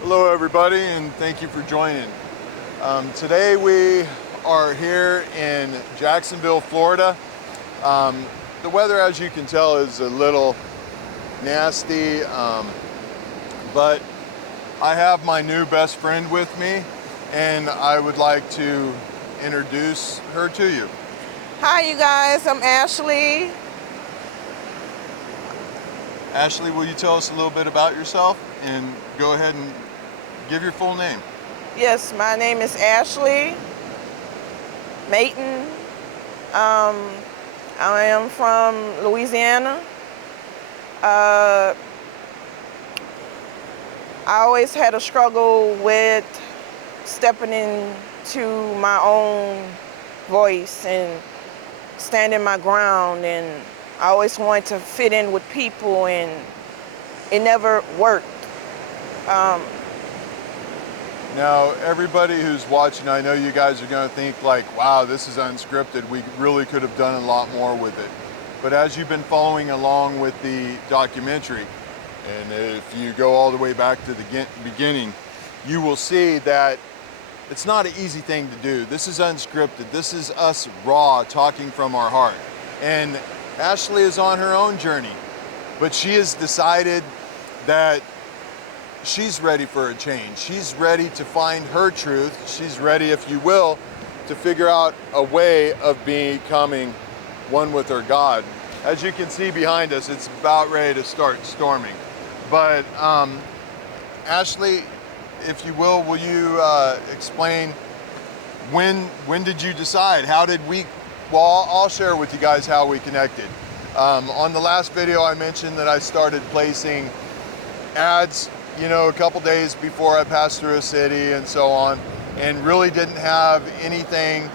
Hello everybody, and thank you for joining. Today we are here in Jacksonville, Florida. The weather, as you can tell, is a little nasty, but I have my new best friend with me, and I would like to introduce her to you. Hi, you guys. I'm Ashley. Ashley, will you tell us a little bit about yourself and go ahead and give your full name? Yes, my name is Ashley Mayton. I am from Louisiana. I always had a struggle with stepping into my own voice and standing my ground, and I always wanted to fit in with people, and it never worked. Now, everybody who's watching, I know you guys are going to think like, wow, this is unscripted. We really could have done a lot more with it. But as you've been following along with the documentary, and if you go all the way back to the beginning, you will see that it's not an easy thing to do. This is unscripted. This is us raw, talking from our heart. And Ashley is on her own journey, but she has decided that she's ready for a change. She's ready to find her truth. She's ready, if you will, to figure out a way of becoming one with her God. As you can see behind us, it's about ready to start storming. But Ashley, if you will you explain when did you decide? How did we? Well, I'll share with you guys how we connected. On the last video, I mentioned that I started placing ads, a couple days before I passed through a city and so on, and really didn't have anything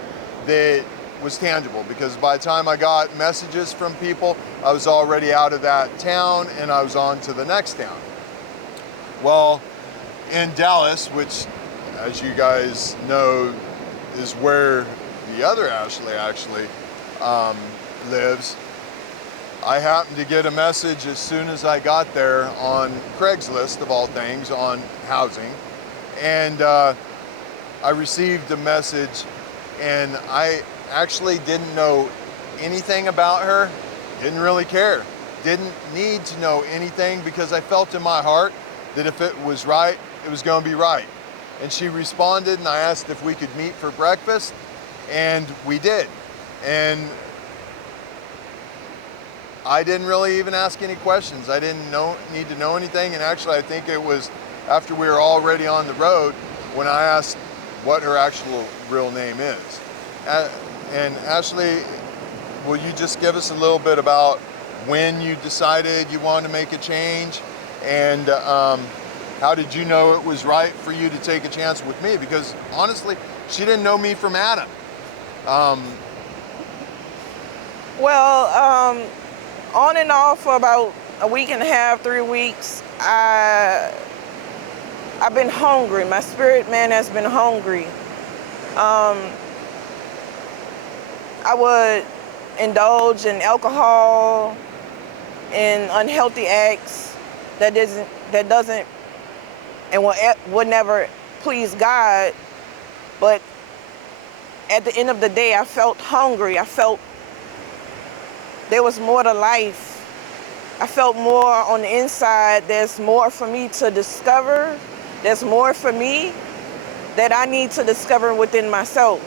that was tangible, because by the time I got messages from people, I was already out of that town and I was on to the next town. Well, in Dallas, which, as you guys know, is where the other Ashley actually lives, I happened to get a message as soon as I got there on Craigslist, of all things, on housing. And I received a message, and I actually didn't know anything about her, didn't really care, didn't need to know anything, because I felt in my heart that if it was right, it was going to be right. And she responded, and I asked if we could meet for breakfast, and we did. And I didn't really even ask any questions. I didn't need to know anything. And actually, I think it was after we were already on the road when I asked what her actual real name is. And Ashley, will you just give us a little bit about when you decided you wanted to make a change? And how did you know it was right for you to take a chance with me? Because honestly, she didn't know me from Adam. On and off for about a week and a half, 3 weeks, I've been hungry. My spirit man has been hungry. I would indulge in alcohol and unhealthy acts that doesn't and would never please God. But at the end of the day, I felt hungry. I felt there was more to life. I felt more on the inside. There's more for me to discover. There's more for me that I need to discover within myself.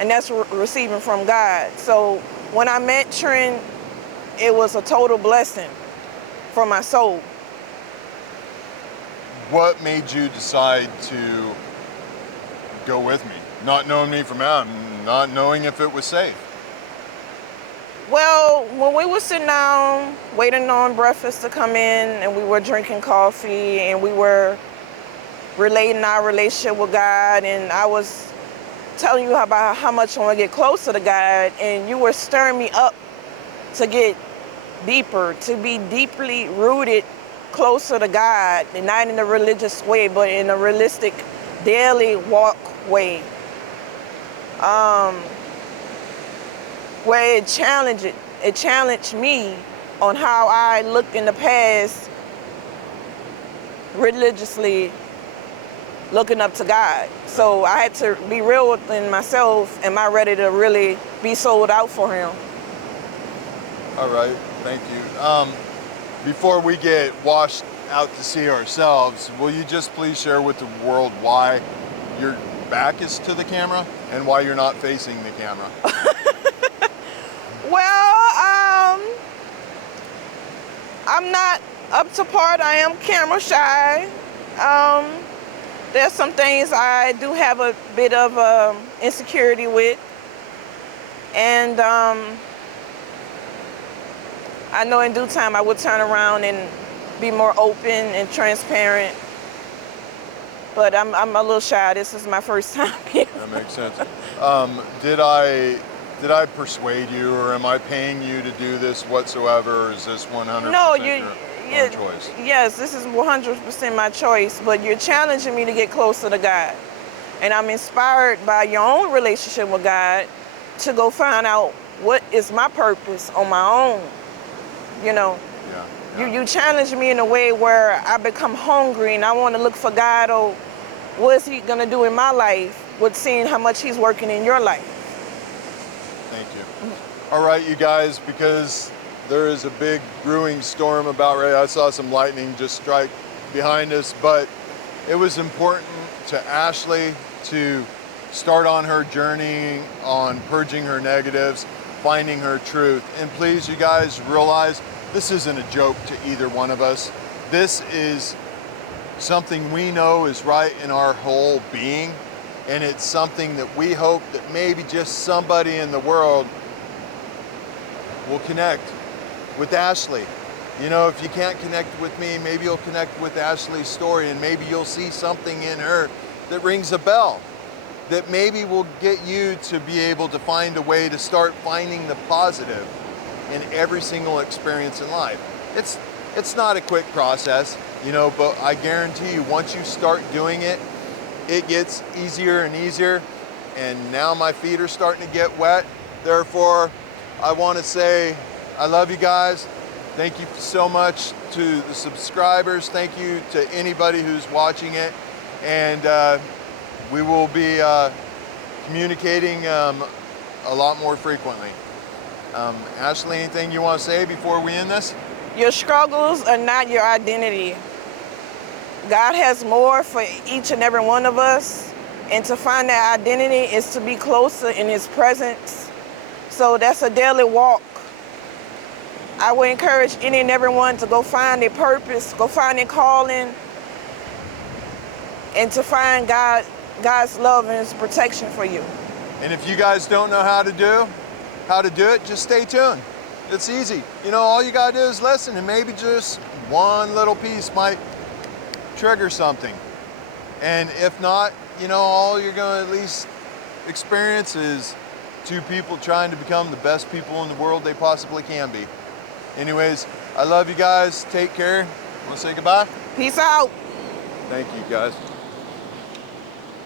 And that's receiving from God. So when I met Trent, it was a total blessing for my soul. What made you decide to go with me? Not knowing me from Adam, not knowing if it was safe. Well, when we were sitting down, waiting on breakfast to come in, and we were drinking coffee, and we were relating our relationship with God, and I was telling you about how much I want to get closer to God, and you were stirring me up to get deeper, to be deeply rooted closer to God, and not in a religious way, but in a realistic daily walk way. Where it challenged me on how I looked in the past religiously looking up to God. So I had to be real within myself. Am I ready to really be sold out for him? All right, thank you. Before we get washed out to sea ourselves, will you just please share with the world why your back is to the camera and why you're not facing the camera? Well, I'm not up to par. I am camera shy. There's some things I do have a bit of insecurity with. And I know in due time I will turn around and be more open and transparent. But I'm a little shy. This is my first time here. That makes sense. Did I persuade you, or am I paying you to do this whatsoever? Or is this 100% No, your own choice? Yes, this is 100% my choice, but you're challenging me to get closer to God. And I'm inspired by your own relationship with God to go find out what is my purpose on my own. You know, Yeah. you challenge me in a way where I become hungry and I want to look for God, or what is he going to do in my life with seeing how much he's working in your life. Thank you. All right, you guys, because there is a big brewing storm about ready. I saw some lightning just strike behind us, but it was important to Ashley to start on her journey on purging her negatives, finding her truth. And please, you guys, realize this isn't a joke to either one of us. This is something we know is right in our whole being, and it's something that we hope that maybe just somebody in the world will connect with Ashley. You know, if you can't connect with me, maybe you'll connect with Ashley's story, and maybe you'll see something in her that rings a bell, that maybe will get you to be able to find a way to start finding the positive in every single experience in life. It's not a quick process, you know, but I guarantee you, once you start doing it, it gets easier and easier. And now my feet are starting to get wet. Therefore, I want to say I love you guys. Thank you so much to the subscribers. Thank you to anybody who's watching it. And we will be communicating a lot more frequently. Ashley, anything you want to say before we end this? Your struggles are not your identity. God has more for each and every one of us, and to find that identity is to be closer in his presence. So that's a daily walk. I would encourage any and everyone to go find their purpose, go find their calling, and to find God's love and his protection for you. And if you guys don't know how to do it, just stay tuned. It's easy. You know, all you gotta do is listen, and maybe just one little piece might trigger something. And if not, you know, all you're gonna at least experience is two people trying to become the best people in the world they possibly can be. Anyways, I love you guys. Take care. Want to say goodbye? Peace out. Thank you, guys.